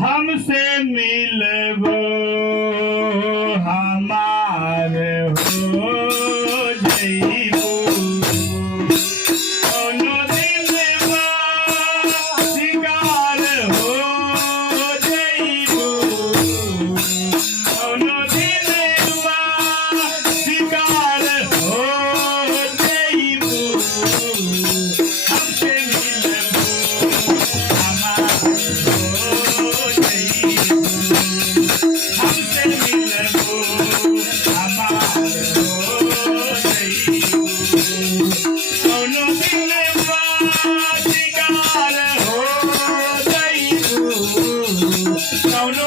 हमसे मिलबो हमार हो जइबो कौनो दिलवा शिकार हो जइबो कौनो दिलवा शिकार हो जइबो हमसे मिलबो हमार हो जइबो हमसे मिलबो हमार हो जइबो कौनो दिलवा शिकार हो जइबो कौनो